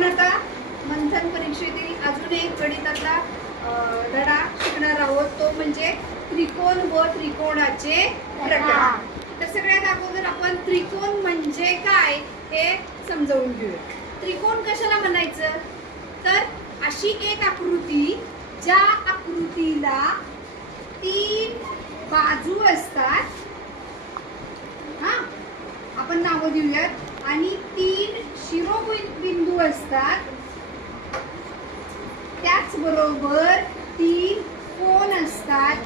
आपण आता मंथन परीक्षेतील अजून एक गणितातला धडा शिकणार आहोत. तो म्हणजे त्रिकोण व त्रिकोणाचे प्रकार. तर सगळ्यात अगोदर आपण त्रिकोण म्हणजे काय हे समजावून घेऊया. त्रिकोण कशाला म्हणायचं? तर अशी एक आकृती ज्या आकृतीला तीन बाजू असतात. हा आपण नावं देऊयात आणि तीन शिरोबिंदू असतात. त्याचबरोबर तीन कोण असतात?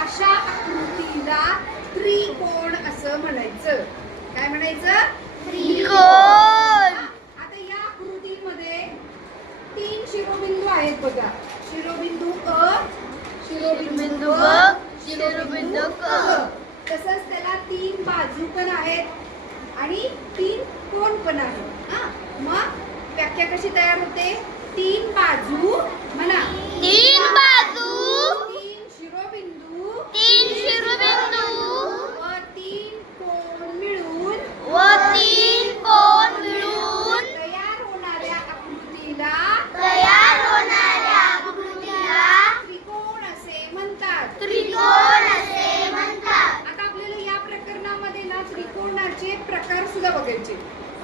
अशा आकृतीला त्रिकोण असं म्हणायचं. काय म्हणायचं? त्रिकोण. आता या आकृतीमध्ये तीन शिरोबिंदू आहेत बघा. शिरोबिंदू अ शिरोबिंदू ब शिरोबिंदू क. तसंच त्याला तीन बाजू पण आहेत. आणि तीन कोण पण आहेत हा मग व्याख्या कशी तयार होते? तीन बाजू म्हणा. तीन बाजू तीन शिरोबिंदू तीन शिरोबिंदू व तीन कोण मिळून व तीन कोण मिळून तयार होणाऱ्या आकृतीला तयार होणाऱ्या आकृतीला त्रिकोण असे म्हणतात त्रिकोण असे म्हणतात आता आपल्याला या प्रकरणामध्ये ना त्रिकोणाचे प्रकार सुद्धा बघायचे.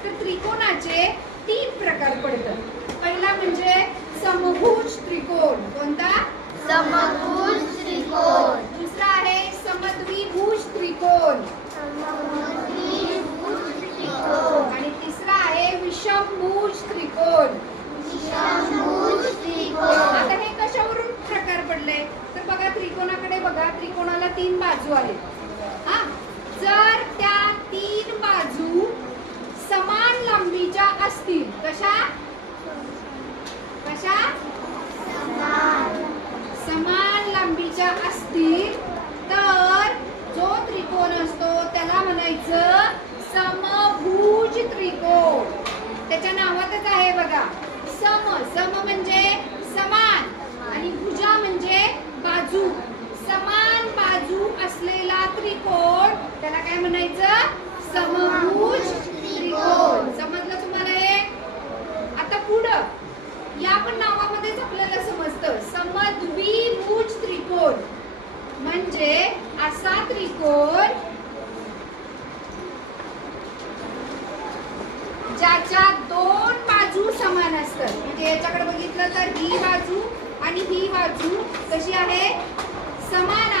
तर त्रिकोणाचे तीन प्रकार पडतात. पहिला म्हणजे समभुज त्रिकोण. कोणता? समभुज त्रिकोण. दुसरा आहे समद्विभुज त्रिकोण. आणि तिसरा आहे विषमभुज त्रिकोण. आता हे कशावरून प्रकार पडले? तर बघा त्रिकोणाकडे बघा. त्रिकोणाला तीन बाजू आहेत. हा? जर त्या तीन बाजू समान लांबीच्या असतील कशा कशा त्रिकोणाच्या असतील तर जो त्रिकोण असतो त्याला म्हणायचं समभुज त्रिकोण. त्याच्या नावातच आहे बघा. सम सम म्हणजे समान आणि भुजा म्हणजे बाजू. समान बाजू असलेला त्रिकोण त्याला काय म्हणायचं? समभुज त्रिकोण. समजलं तुम्हाला हे? आता पुढं. या पण नावामध्येच आपल्याला समजतं. समद्विभुज त्रिकोण म्हणजे असा त्रिकोण ज्याच्या दोन बाजू समान असतात. म्हणजे याच्याकडे बघितलं तर ही बाजू आणि ही बाजू कशी आहे? समान